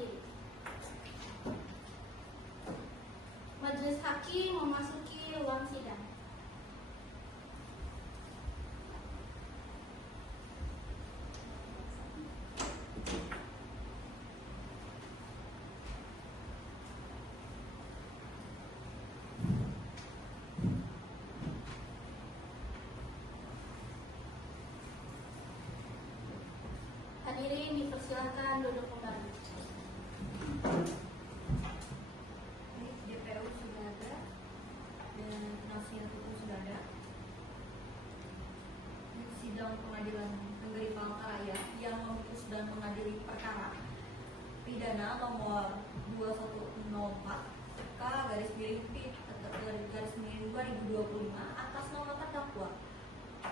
berdiri. Majelis hakim memasuki ruang sidang. Hadirin dipersilakan duduk kembali. DPU sudah ada dan penasihat hukum sudah ada. Sidang pengadilan negeri Palangkaraya yang memutus dan mengadili perkara pidana nomor 2104 K/P/2025 atas nama terdakwa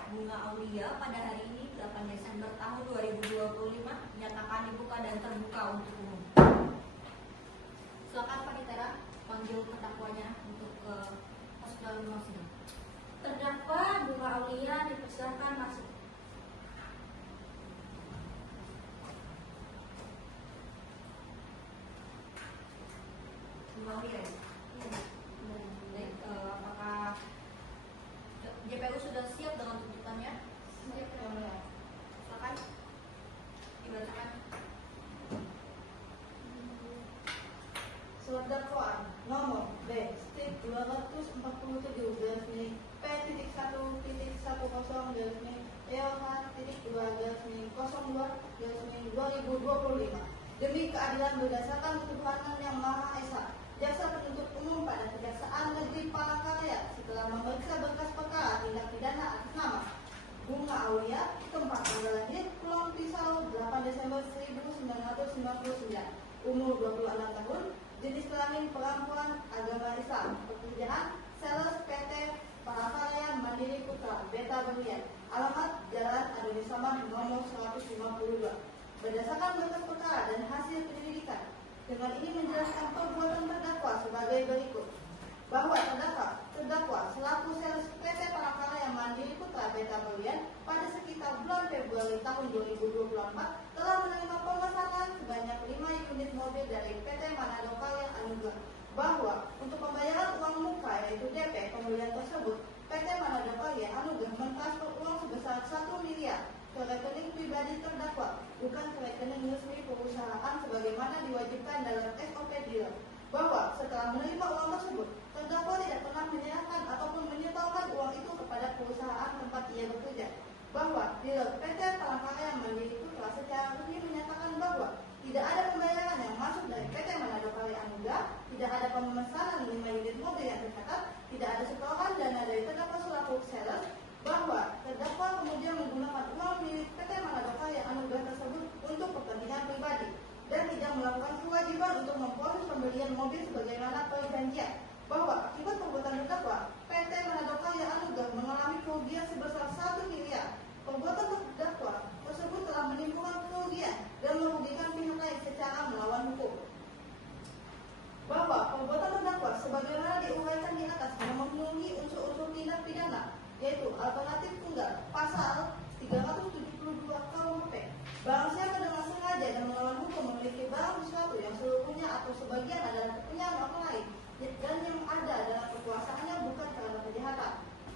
Bunga Aulia pada hari ini 8 Desember tahun 2025 nyatakan dibuka dan terbuka untuk umum. Silakan Pak Ditera panggil terdakwanya untuk masuk dalam ruang sidang. Terdakwa Bunga Aulia dipersilakan masuk. Bunga Aulia ya? Baik, apakah JPU sudah siap dengan tuntutannya? Siap, Yang Mulia. Silakan dibacakan. Surat dakwaan nomor B/P147-P10-1-2/02/2025 demi keadilan berdasarkan ketuhanan yang Maha Esa. Jaksa penuntut umum pada Kejaksaan Negeri Palangkaraya setelah memeriksa berkas perkara tindak pidana atas nama Bunga Aulia, tempat tanggal lahir Pulau Pisau 8 Desember 1999, umur 26 tahun, jenis kelamin perempuan, agama Islam, pekerjaan sales PT Palangkaraya Mandiri Putra Beta Berlian, alamat Jalan Adoni Saman nomor 152. Berdasarkan berkas perkara dan hasil penyelidikan, dengan ini menjelaskan perbuatan terdakwa sebagai berikut: bahwa terdakwa selaku sales PT Palangkaraya Mandiri Putra Beta Berlian pada sekitar bulan Februari tahun 2024 telah menerima pemesanan sebanyak 5 unit mobil dari PT Manado Karya Anugrah, bahwa untuk pembayaran uang muka yaitu DP pembelian tersebut PT Manado Karya Anugrah mentransfer uang sebesar 1 miliar ke rekening pribadi terdakwa, bukan ke rekening resmi perusahaan sebagaimana diwajibkan dalam SOP dealer. Bahwa setelah menerima uang tersebut, terdakwa tidak pernah menyerahkan ataupun menyetorkan uang itu kepada perusahaan tempat ia bekerja. Bahwa dealer PT Palangkaraya Mandiri Putra secara resmi menyatakan bahwa tidak ada pembayaran yang masuk dari PT Manado Karya Anugrah, tidak ada pemesanan 5 unit mobil yang tercatat, tidak ada setoran dana dari terdakwa selaku sales, bahwa terdakwa kemudian menggunakan uang milik PT Manado Karya Anugrah tersebut untuk kepentingan pribadi dan tidak melakukan kewajiban untuk memproses pembelian mobil sebagaimana perjanjian. Bahwa akibat perbuatan terdakwa, PT Manado Karya Anugrah mengalami kerugian sebesar 1 miliar. Perbuatan terdakwa tersebut telah menimbulkan kerugian dan merugikan pihak lain secara melawan hukum. Bahwa perbuatan terdakwa sebagaimana diuraikan di atas memenuhi unsur-unsur tindak pidana, yaitu alternatif tunggal pasal 372 KUHP. Barang siapa dengan sengaja dan melawan hukum memiliki barang sesuatu yang seluruhnya atau sebagian adalah kepunyaan orang lain dan yang ada dalam kekuasaannya bukan karena kejahatan,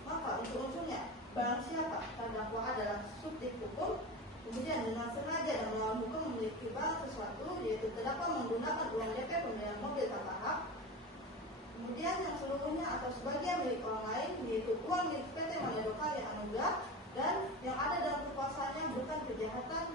maka unsur-unsurnya barang siapa terdakwa adalah subjek hukum, kemudian dengan sengaja dan melawan hukum memiliki barang sesuatu, yaitu terdakwa menggunakan uang DP pembelian mobil tanpa hak, kemudian yang seluruhnya atau sebagian milik orang lain, yaitu uang milik PT Manado Karya Anugrah dan yang ada dalam kekuasaannya bukan kejahatan,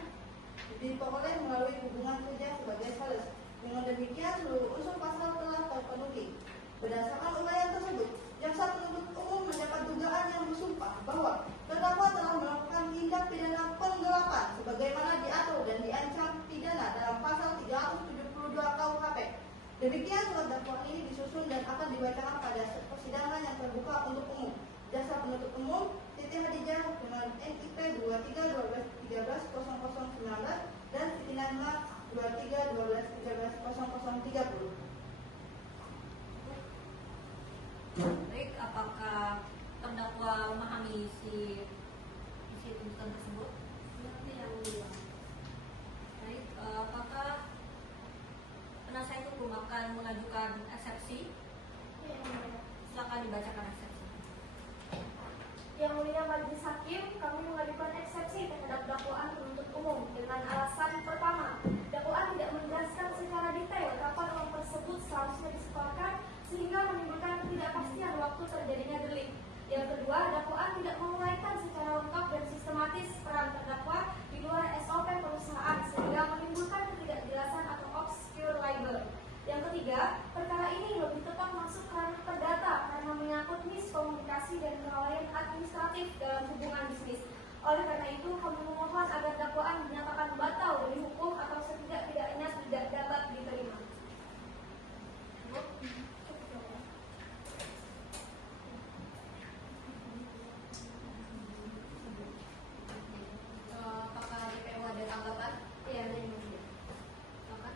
diperoleh melalui hubungan kerja sebagai sales. Dengan demikian seluruh unsur pasal telah terpenuhi. Berdasarkan uraian tersebut, jaksa penuntut umum mendapat dugaan yang bersumpah bahwa terdakwa telah melakukan tindak pidana penggelapan sebagaimana diatur dan diancam pidana dalam pasal 372 KUHP. Demikian surat dakwaan ini disusun dan akan dibacakan pada persidangan yang terbuka untuk umum. Jaksa penuntut umum Siti Hadijah dengan NIP 23-12-13-0019 dan Siti Najma 23-12-13-0030. Baik, apakah terdakwa memahami isi tuntutan tersebut? Yang Mulia. Baik, apakah mengajukan eksepsi. Silakan dibacakan eksepsi. Yang mulia Majelis Hakim, kami mengajukan eksepsi terhadap dakwaan penuntut umum dengan alasan pertama, dakwaan tidak menjelaskan secara detail kapan uang tersebut seharusnya disetorkan sehingga menimbulkan ketidakpastian waktu terjadinya delik. Yang kedua, dakwaan tidak menguraikan secara lengkap dan sistematis peran terdakwa di luar SOP perusahaan sehingga menimbulkan ketidakjelasan atau obscure libel. Yang ketiga, perkara ini lebih tepat masuk ke ranah perdata karena menyangkut miskomunikasi dan kelalaian administratif dalam hubungan bisnis. Oleh karena itu, kami memohon agar dakwaan dinyatakan batal demi hukum atau setidak-tidaknya tidak dapat diterima. Apakah DPO ada tanggapan? Ya, ada yang mulia. Silakan.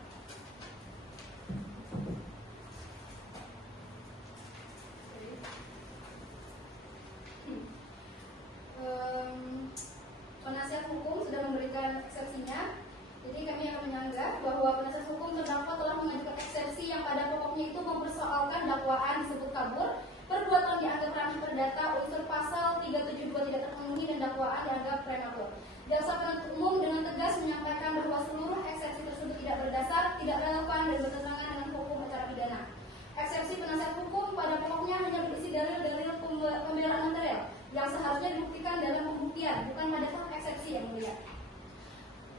Penasihat hukum sudah memberikan eksepsinya. Jadi kami akan menyanggah bahwa penasihat hukum terdakwa telah mengajukan eksepsi yang pada pokoknya itu mempersoalkan dakwaan disebut kabur, perbuatan dianggap ranah perdata, unsur pasal 372 tidak terpenuhi dan dakwaan dianggap prematur. Jaksa penuntut umum dengan tegas menyampaikan bahwa seluruh eksepsi tersebut tidak berdasar, tidak relevan dan bertentangan dengan hukum acara pidana. Eksepsi penasihat hukum pada pokoknya hanya berisi dalil-dalil pembelaan material yang seharusnya dibuktikan dalam pembuktian, bukan pada tahap eksepsi yang mulia.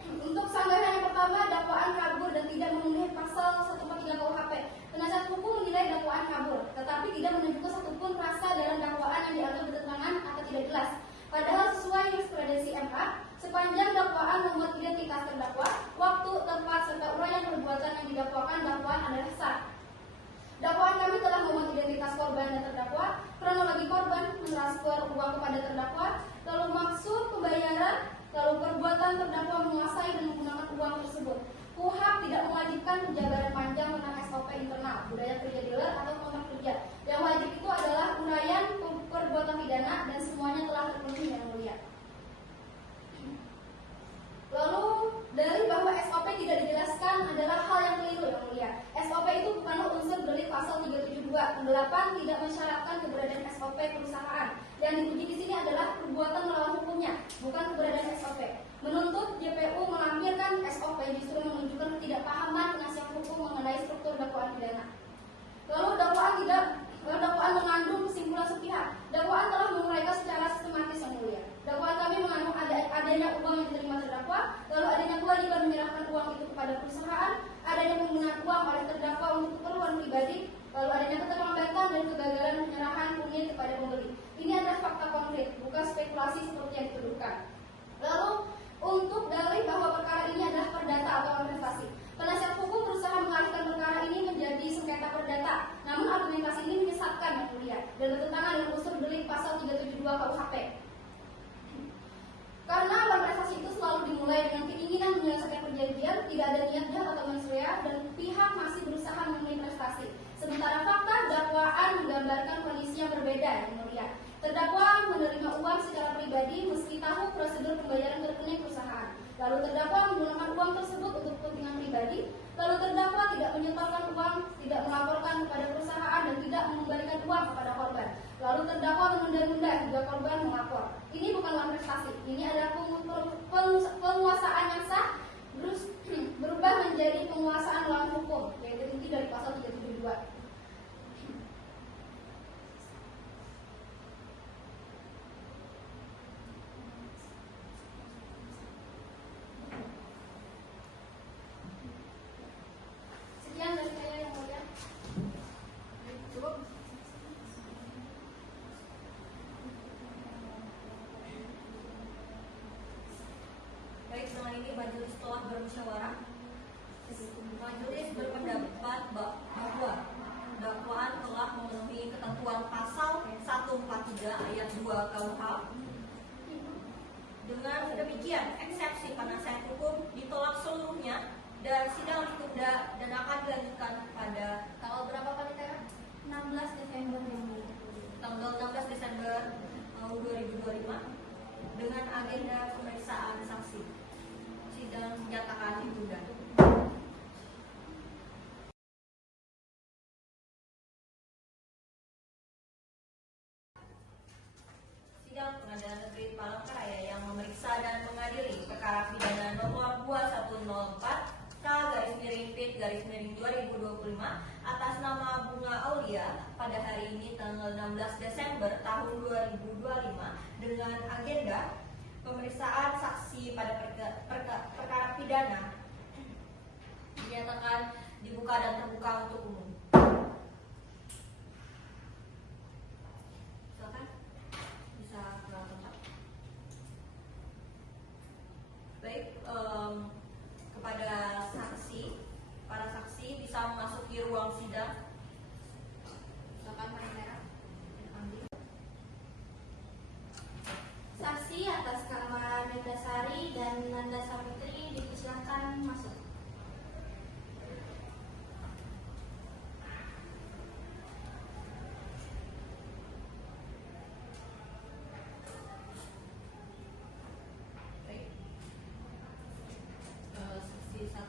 Untuk sanggahan yang pertama, dakwaan kabur dan tidak memenuhi pasal 143 KUHP. Penasihat hukum menilai dakwaan kabur, tetapi tidak menunjukkan satupun frasa dalam dakwaan yang dianggap bertentangan atau tidak jelas. Padahal sesuai jurisprudensi MA, sepanjang dakwaan memuat identitas terdakwa, waktu, tempat, serta uraian perbuatan yang didakwakan dakwaan adalah sah. Dakwaan kami telah memuat identitas korban dan terdakwa, kronologi korban, mentransfer uang kepada terdakwa, lalu maksud pembayaran, lalu perbuatan terdakwa menguasai dan menggunakan uang tersebut. KUHP tidak mewajibkan penjabaran panjang tentang SOP internal, budaya kerja dealer atau kontrak kerja. Yang wajib itu adalah uraian perbuatan pidana dan semuanya telah terpenuhi yang mulia. Lalu dalil bahwa SOP tidak dijelaskan adalah hal yang keliru yang mulia. SOP itu bukanlah unsur delik pasal 372. Penggelapan tidak mensyaratkan keberadaan SOP perusahaan. Yang diuji di sini adalah perbuatan melawan hukumnya, bukan keberadaan SOP. Menuntut JPU melampirkan SOP justru menunjukkan ketidakpahaman penasihat hukum mengenai struktur dakwaan pidana. Lalu dakwaan mengandung kesimpulan sepihak. Dakwaan telah menguraikan secara sistematis yang mulia. Dakwaan kami mengandung adanya uang yang diterima terdakwa, lalu adanya kewajiban menyerahkan uang itu kepada perusahaan, adanya penggunaan uang oleh terdakwa untuk keperluan pribadi, lalu adanya keterlambatan dan kegagalan penyerahan unit kepada pembeli. Ini adalah fakta konkret, bukan spekulasi seperti yang dituduhkan. Lalu untuk dalih bahwa perkara ini adalah perdata atau argumentasi, penasihat hukum berusaha mengalihkan perkara ini menjadi sengketa perdata. Namun argumentasi ini menyesatkan yang mulia dan bertentangan dengan unsur delik pasal 372 KUHP. Karena argumentasi itu selalu dimulai dengan keinginan menyelesaikan perjanjian, tidak ada niat jahat atau mensrea, dan pihak masih berusaha memenuhi prestasi. Sementara fakta dakwaan menggambarkan kondisi yang berbeda yang mulia. Terdakwa menerima uang secara pribadi meski tahu prosedur pembayaran ke rekening perusahaan. Lalu terdakwa menggunakan uang tersebut untuk kepentingan pribadi. Lalu terdakwa tidak menyetorkan uang, tidak melaporkan kepada perusahaan dan tidak mengembalikan uang kepada korban. Lalu terdakwa menunda-nunda hingga korban melapor. Ini bukanlah prestasi. Ini adalah penguasaan yang sah berubah menjadi penguasaan melawan hukum, yaitu inti dari pasal 372. Sekian dari saya yang mulia. Cukup. Baik, dengan ini majelis telah bermusyawarah. Majelis berpendapat bahwa dakwaan telah memenuhi ketentuan pasal 143 ayat 2 KUH. Dengan demikian, eksepsi penasihat hukum ditolak seluruhnya dan sidang ditunda dan akan dilanjutkan pada tanggal berapa Pak Nitera? 16 Desember yang mulia. Tanggal 16 Desember tahun 2025 dengan agenda pemeriksaan saksi. Sidang dinyatakan ditunda. 10/2025 atas nama Bunga Aulia pada hari ini tanggal 16 Desember tahun 2025 dengan agenda pemeriksaan saksi pada perkara pidana dinyatakan dibuka dan terbuka untuk umum. Silakan bisa ke tempat. Baik, kepada para saksi bisa memasuki ruang sidang. Silakan Pak Merah. Saksi atas nama Nindasari dan Nanda Savitri dipersilakan masuk. Baik. Saksi 1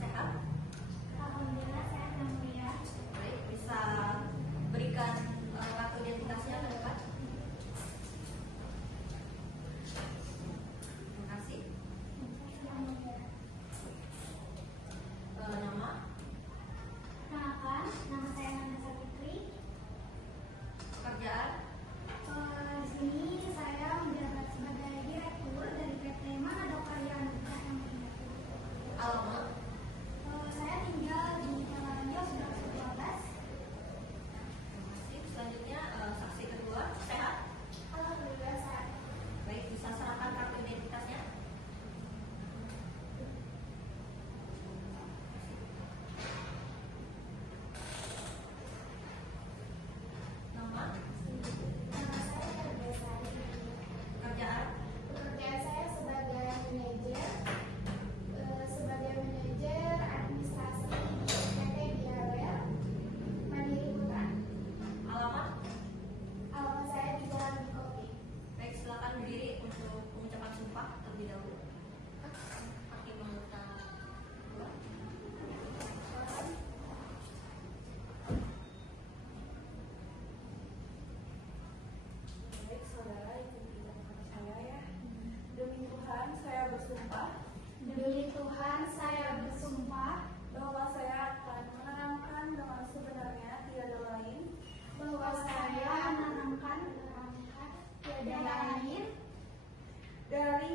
sehat. Alhamdulillah sehat yang mulia. Baik, bisa berikan kartu identitasnya ke depan. Terima kasih. Nama, Kenalkan, nama saya Nanda Savitri. pekerjaan, Di sini saya menjabat sebagai direktur dari PT Manado Karya Anugrah yang mulia. alamat, Saya tinggal di Jalan Yosua 12. terima kasih. Selanjutnya saksi kedua sehat. Alhamdulillah sehat. Baik, bisa serahkan kartu identitasnya. Nama, Nama saya Nindasari. pekerjaan, Pekerjaan saya sebagai manajer administrasi di PT Diawel Mandiri Putra. alamat. Alamat saya di Jalan Kopi. Baik, silakan berdiri untuk pengucapan sumpah terlebih dahulu. Hakim anggota 2. Baik, saudara, ikuti kepada saya ya. Demi Tuhan, saya bersumpah Demi Tuhan saya bersumpah bahwa saya akan menanamkan dengan sebenarnya tiada lain bahwa saya menanamkan tiada lain dari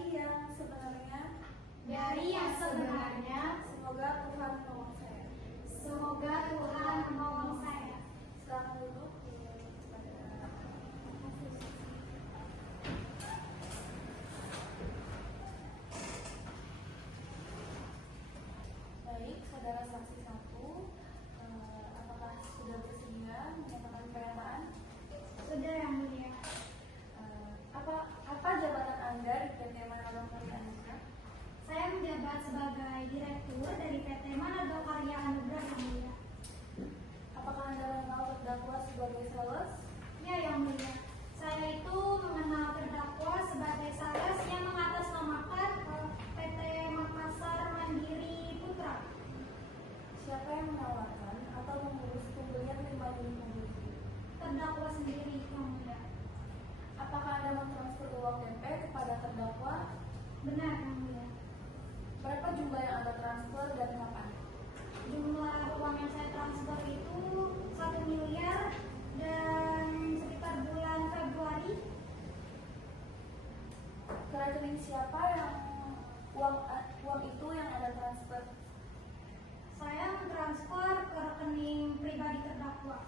yang sebenarnya. Semoga Tuhan menolong saya. Semoga Tuhan menolong saya. Silakan duduk. Baik, saudara saksi 1, apakah sudah bersedia menyatakan pernyataan? Sudah yang mulia. Apa jabatan Anda di PT Manado Karya Anugrah? Saya menjabat sebagai direktur dari PT Manado Karya Anugrah yang mulia. Apakah Anda mengenal terdakwa sebagai sales? Ya yang mulia. Saya itu mengenal terdakwa sebagai sales yang mengatasnamakan PT Makassar Mandiri Putra. Siapa yang menawarkan atau mengurus pembelian 5 unit mobil itu? Terdakwa sendiri yang mulia. Apakah Anda mentransfer uang DP kepada terdakwa? Benar yang mulia. Berapa jumlah yang Anda transfer dan kapan? Jumlah uang yang saya transfer itu 1 miliar dan sekitar bulan Februari. Ke rekening siapa yang uang itu yang Anda transfer? Saya mentransfer ke rekening pribadi terdakwa.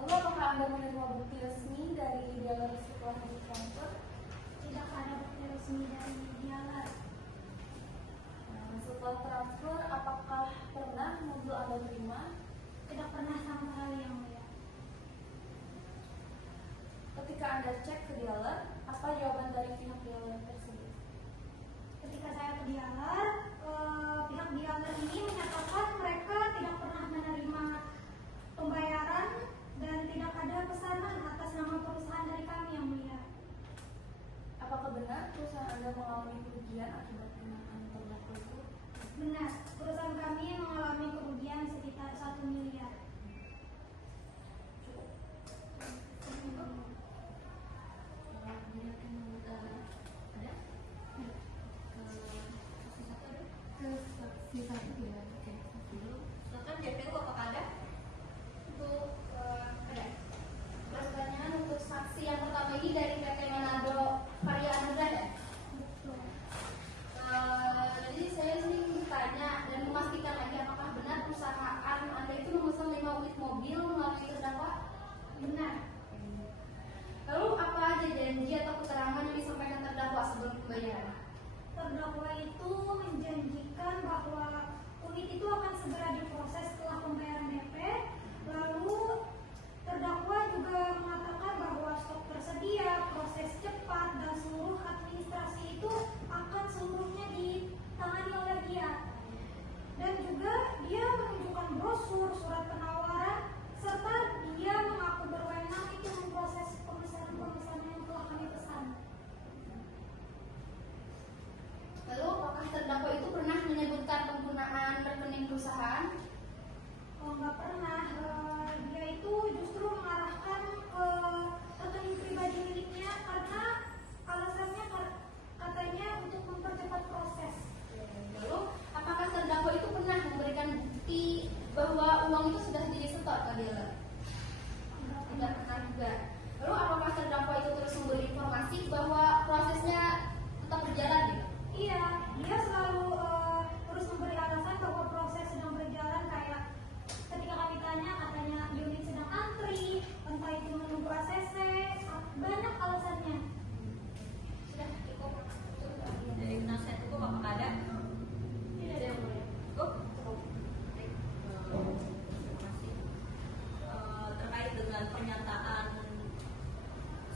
Lalu apakah Anda menerima bukti resmi dari dealer setelah ditransfer? Tidak ada bukti resmi dari dealer. Setelah transfer, apakah pernah mobil Anda terima? Tidak pernah sama sekali yang mulia. Ketika Anda cek ke dealer, apa jawaban dari pihak dealer tersebut? Ketika saya ke dealer, pihak dealer ini menyatakan mereka tidak pernah menerima pembayaran dan tidak ada pesanan atas nama perusahaan dari kami yang mulia. Apakah benar perusahaan Anda mengalami kerugian akibat penggunaan terdakwa itu? Benar, perusahaan kami mengalami kerugian sekitar 1 miliar. Dia akan terdakwa itu menjanjikan bahwa unit itu akan segera diproses setelah pembayaran DP. Lalu terdakwa juga mengatakan bahwa stok tersedia, proses cepat, dan seluruh administrasi itu akan seluruhnya ditangani oleh dia. Dan juga dia menunjukkan brosur, surat penawaran, serta dia mengaku berwenang itu memproses pemesanan-pemesanan yang telah kami pesan. Lalu apakah terdakwa itu pernah menyebutkan penggunaan rekening perusahaan? Oh, nggak pernah. Dia itu justru mengarahkan ke rekening pribadi miliknya karena alasannya katanya untuk mempercepat proses. Lalu apakah terdakwa itu pernah memberikan bukti bahwa uang itu sudah disetor ke dealer? Tidak pernah juga. Lalu apakah terdakwa itu terus memberi informasi bahwa prosesnya tetap berjalan gitu? Iya, dia selalu terus memberi alasan bahwa proses sedang berjalan, kayak ketika kami tanya katanya unit sedang antri, entah itu menunggu ACC, banyak alasannya. Sudah cukup. Dari penasihat hukum apakah ada? Tidak ada yang boleh. Cukup? Baik. Terima kasih. Terkait dengan pernyataan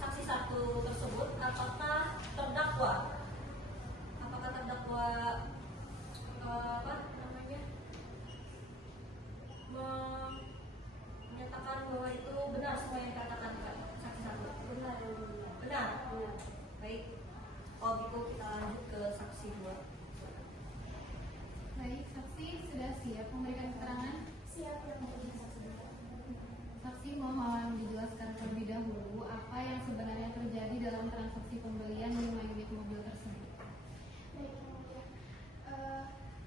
saksi satu tersebut, apakah terdakwa menyatakan bahwa itu benar semua yang dikatakan saksi satu? Benar. Benar. Baik. Kalau gitu kita lanjut ke saksi dua. Baik, saksi sudah siap memberikan keterangan. Siap yang menjadi saksi dua. Saksi mohon dijelaskan terlebih dahulu apa yang sebenarnya terjadi dalam transaksi pembelian 5 unit mobil tersebut. Baik, Yang Mulia.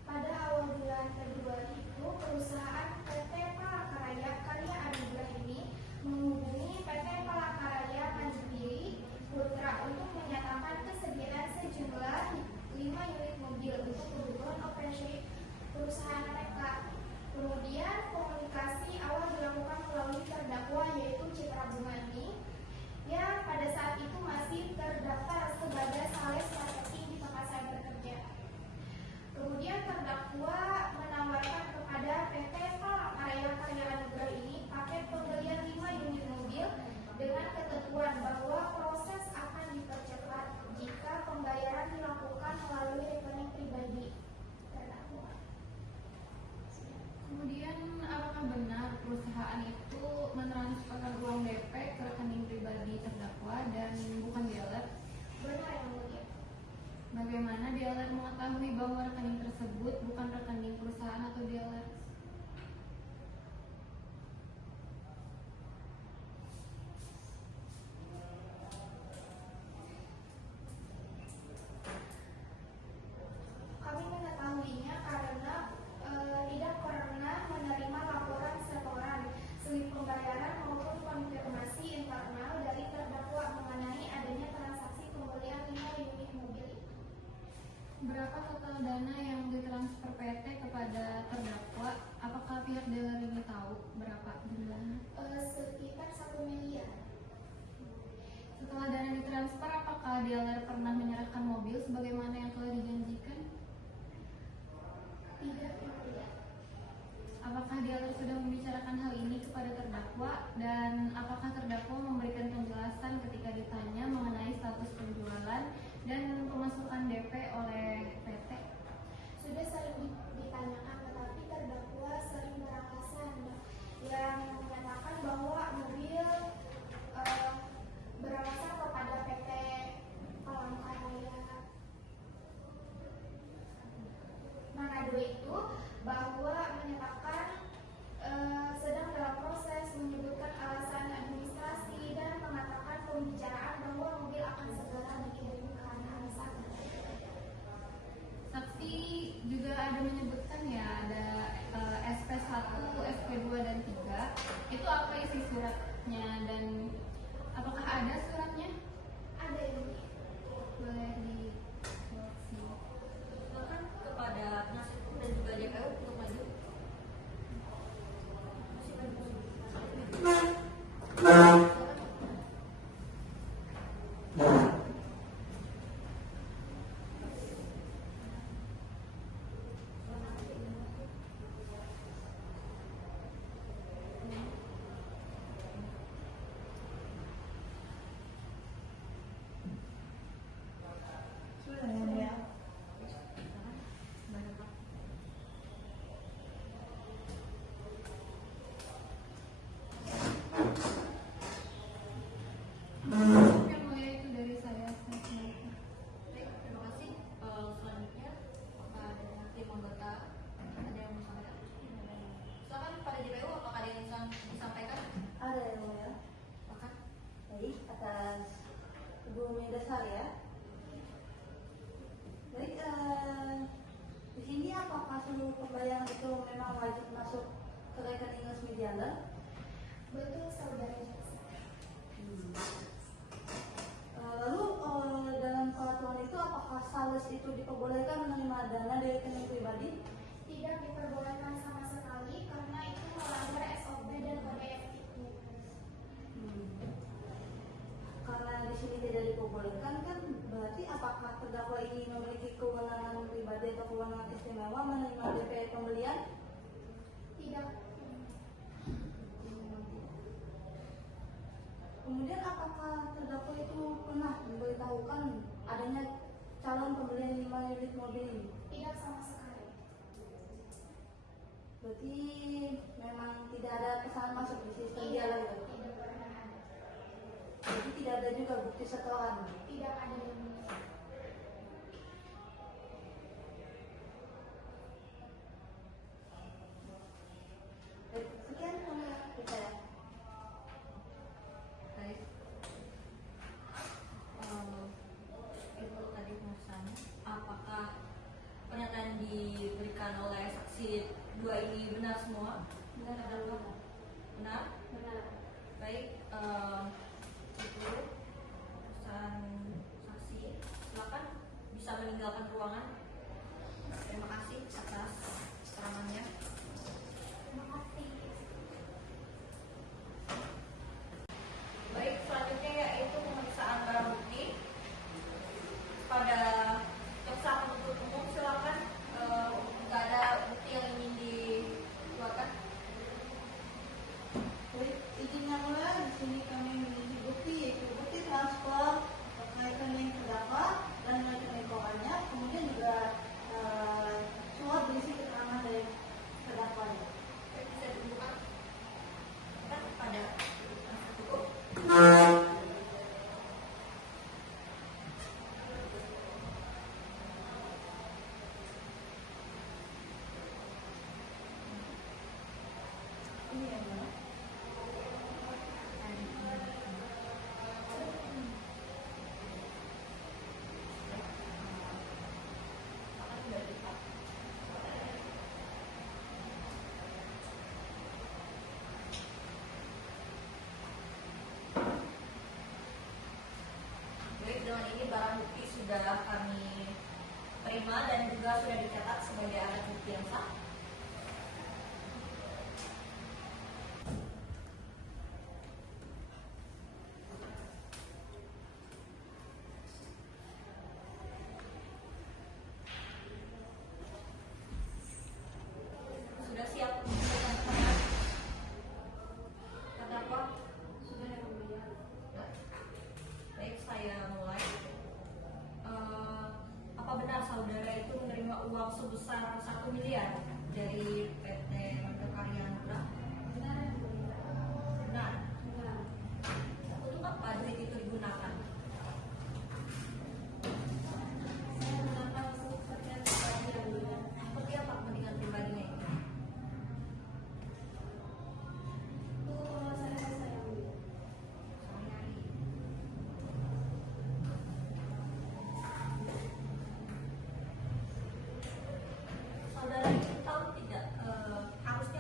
Pada awal bulan Februari itu, perusahaan PT Palakaraya Karya Anugrah ini menghubungi PT Palakaraya Manjibiri Putra untuk menyatakan kesediaan sejumlah 5 unit mobil untuk kebutuhan operasi perusahaan mereka. Kemudian komunikasi awal dilakukan melalui terdakwa yaitu Citra Bumani yang pada saat itu masih terdaftar sebagai sales marketing di tempat saya bekerja. Kemudian terdakwa menawarkan kepada PT Palakaraya Karya Anugrah ini paket pembelian 5 unit mobil dengan ketentuan bahwa proses akan dipercepat jika pembayaran dilakukan melalui rekening pribadi terdakwa. Kemudian apakah benar perusahaan itu mentransferkan uang DP ke rekening pribadi terdakwa dan bukan dealer? Benar, Yang Mulia. Bagaimana dealer mengetahui bahwa rekening tersebut bukan rekening perusahaan atau dealer? Kami mengetahuinya karena tidak pernah menerima laporan setoran, slip pembayaran maupun konfirmasi internal dari terdakwa mengenai adanya transaksi pembelian 5 unit mobil. Berapa total dana yang ditransfer PT kepada terdakwa? Apakah pihak dealer ini tahu berapa jumlahnya? Sekitar 1 miliar. Setelah dana ditransfer, apakah dealer pernah menyerahkan mobil sebagaimana yang telah dijanjikan? Tidak, Yang Mulia. Apakah dealer sudah membicarakan hal ini kepada terdakwa dan apakah terdakwa memberikan penjelasan ketika ditanya mengenai status penjualan dan pemasukan DP oleh PT? Sudah sering ditanyakan, tetapi terdakwa sering beralasan yang menyatakan bahwa mobil beralasan kepada PT Palangkaraya Manado itu bahwa menyatakan sedang dalam proses, menyebutkan alasan administrasi dan mengatakan pembicaraan bahwa mobil akan segera dikirimkan alasan. seluruh pembayaran itu memang wajib masuk ke rekening resmi jalan? Betul saudara jaksa. Lalu dalam peraturan itu apakah sales itu diperbolehkan menerima dana dari rekening pribadi? Tidak diperbolehkan sama sekali karena itu melanggar SOP dan kode etik. Karena di sini tidak diperbolehkan, kan berarti apakah terdakwa ini memiliki kewenangan pribadi atau kewenangan istimewa menerima DP pembelian? Tidak. Kemudian apakah terdakwa itu pernah memberitahukan adanya calon pembelian 5 unit mobil ini? Tidak sama sekali. Berarti memang tidak ada kesalahan masuk di sistem dia lagi. Tidak pernah ada. Jadi tidak ada juga bukti setoran. Tidak ada yang Sekian kita ya. Baik. Itu tadi pemeriksaan. Apakah pernyataan diberikan oleh saksi dua ini benar semua? Benar atau Benar? benar? Baik. Itu pemeriksaan saksi. Silakan bisa meninggalkan ruangan. Terima kasih atas keterangannya. terima kasih. Baik, selanjutnya yaitu pemeriksaan barang bukti pada jaksa penuntut umum. Silakan, nggak ada bukti yang ingin dikeluarkan. Baik, izin yang mulia, di sini kami memiliki bukti yaitu bukti transfer terkait rekening terdakwa dan rekening keuangannya, kemudian juga surat berisi keterangan dari terdakwanya. Bisa dibuka. Kan pada cukup. Ini yang mana? Akan sudah dibuka. Baik, dengan ini barang bukti sudah kami terima dan juga sudah dicatat sebagai alat bukti yang sah. Sudah siap untuk dilakukan terdakwa? Sudah yang mulia. Baik, saya mulai. Apa benar saudara itu menerima uang sebesar 1 miliar dari PT Karya Nugra? Benar yang mulia. Benar. Benar. Untuk apa duit itu digunakan? Saya menggunakan untuk kepentingan pribadi yang mulia. Seperti apa kepentingan pribadinya itu? Untuk pengurusan desa yang mulia. Sehari-hari. Saudara itu tahu tidak harusnya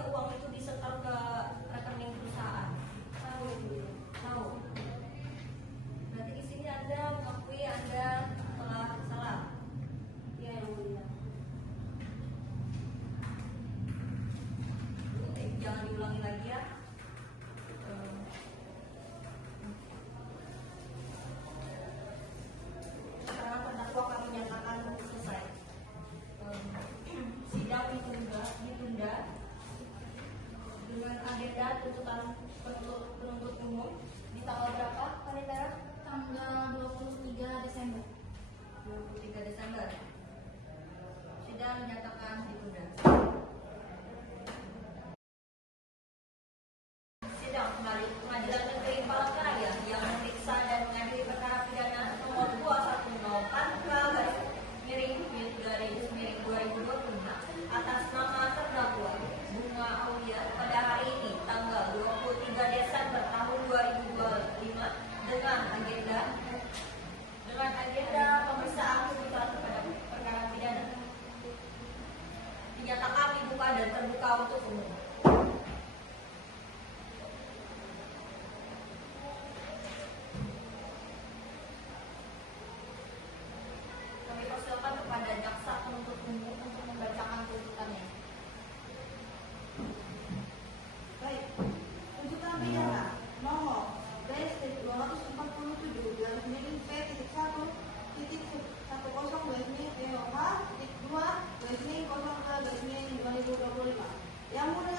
dan terbuka untuk umum. Kami persilakan kepada jaksa penuntut umum untuk membacakan tuntutannya. Baik, tuntutan pidana nomor P.1.10/1.10/POH-2/02/2025 yang mulai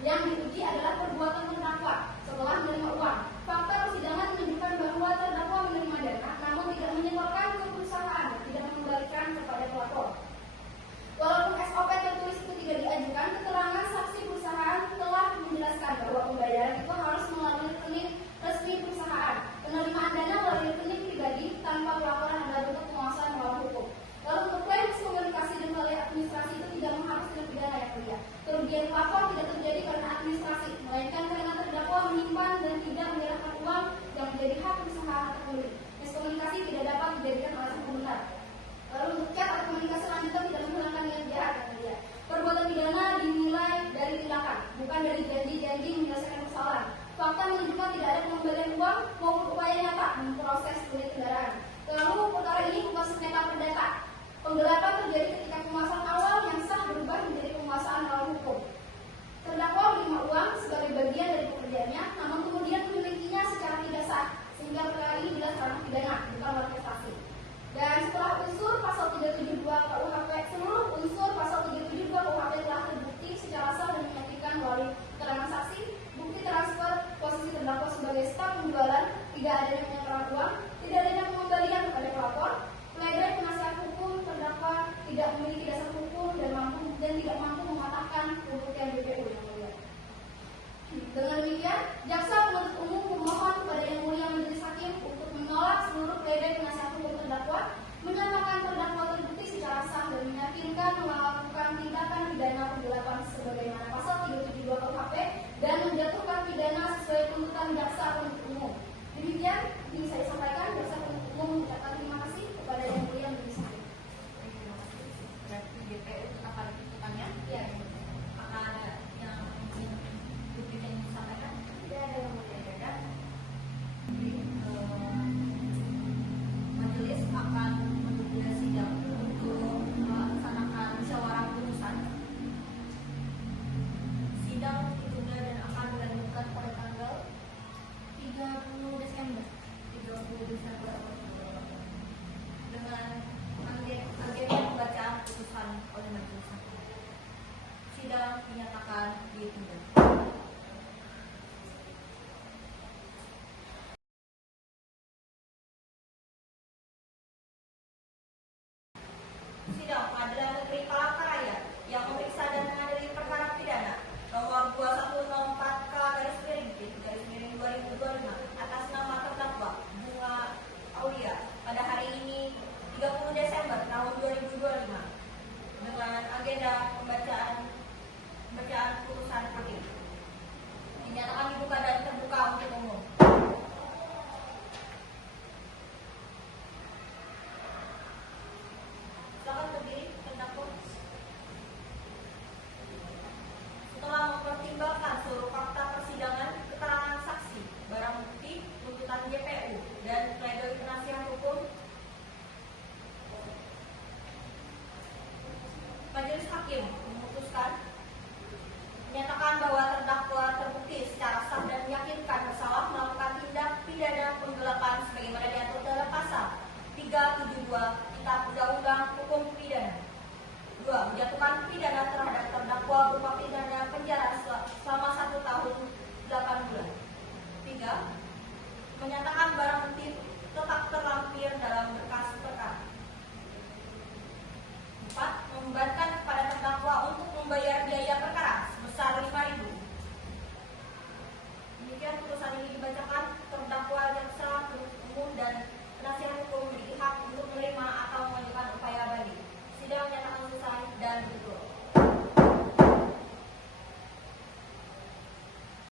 Yang diuji adalah perbuatan terdakwa setelah menerima uang. Fakta persidangan menunjukkan bahwa terdakwa menerima dana namun tidak menyetorkan ke perusahaan dan tidak mengembalikan kepada pelapor. Walaupun SOP tertulis itu tidak diajukan, keterangan saksi perusahaan telah menjelaskan bahwa pembayaran itu harus melalui rekening resmi perusahaan. Penerimaan dana melalui rekening pribadi tanpa pelaporan adalah bentuk penguasaan melawan hukum. Lalu untuk klaim komunikasi dan melalui administrasi itu tidak mengharuskan pidana yang mulia. Kerugian pelapor tidak terjadi karena administrasi, melainkan karena terdakwa menyimpan dan tidak menyerahkan uang yang menjadi hak perusahaan atau pemilik. Miskomunikasi tidak dapat dijadikan alasan pembenar. Lalu untuk chat atau komunikasi lanjutan tidak menghilangkan niat jahat yang mulia. Perbuatan pidana dinilai dari tindakan, bukan dari janji-janji menyelesaikan persoalan. Fakta menunjukkan tidak ada pengembalian uang maupun upaya nyata memproses unit kendaraan. Lalu perkara ini bukan sengketa perdata. Penggelapan terjadi ketika penguasaan awal yang sah berubah menjadi penguasaan melawan hukum. Terdakwa menerima uang sebagai bagian dari pekerjaannya, namun kemudian memilikinya secara tidak sah, sehingga perkara ini jelas ranah pidana, bukan manifestasi. Dan setelah unsur pasal 372 KUHP, seluruh unsur pasal 372 KUHP telah terbukti secara sah dan meyakinkan melalui keterangan saksi, bukti transfer posisi terdakwa sebagai staf penjualan, tidak adanya penyetoran uang, tidak adanya pengembalian kepada pelapor, pledoi penasihat hukum terdakwa tidak memiliki dasar hukum dan tidak mampu mematahkan pembuktian BPU yang mulia. Dengan demikian, jaksa penuntut umum memohon kepada Yang Mulia Majelis Hakim untuk menolak seluruh pledoi penasihat hukum terdakwa, menyatakan terdakwa terbukti secara sah dan meyakinkan melakukan tindakan pidana penggelapan sebagaimana pasal 372 KUHP dan menjatuhkan pidana sesuai tuntutan jaksa penuntut umum. Demikian yang saya sampaikan. Jaksa penuntut umum mengucapkan terima kasih kepada Yang Mulia Majelis Hakim. Berarti BPU tetap ada tuntutannya? Ya, Apakah ada yang ingin bukti yang disampaikan? tidak ada yang mulia. Ada. Jadi, majelis akan menunda sidang untuk melaksanakan musyawarah putusan. Sidang ditunda dan akan dilanjutkan pada tanggal 30 Desember. 30 Desember dengan agenda pembacaan putusan oleh majelis hakim. Sidang dinyatakan ditunda. Sidang Pengadilan Negeri Palangkaraya yang memeriksa dan mengadili perkara pidana nomor 2104K/2025 atas nama terdakwa Bunga Aulia pada hari ini 30 Desember tahun 2025 dengan agenda pembacaan putusan hakim. Dinyatakan dibuka dan terbuka untuk umum. Silakan berdiri terdakwa. Setelah mempertimbangkan seluruh fakta persidangan, keterangan saksi, barang bukti, tuntutan JPU, dan pledoi penasihat hukum, majelis hakim memutuskan menyatakan bahwa terdakwa terbukti secara sah dan meyakinkan bersalah melakukan tindak pidana penggelapan sebagaimana diatur dalam pasal 372 Kitab Undang-Undang Hukum Pidana. 2. Menjatuhkan pidana terhadap terdakwa berupa pidana penjara selama 1 tahun 8 bulan. 3. Menyatakan barang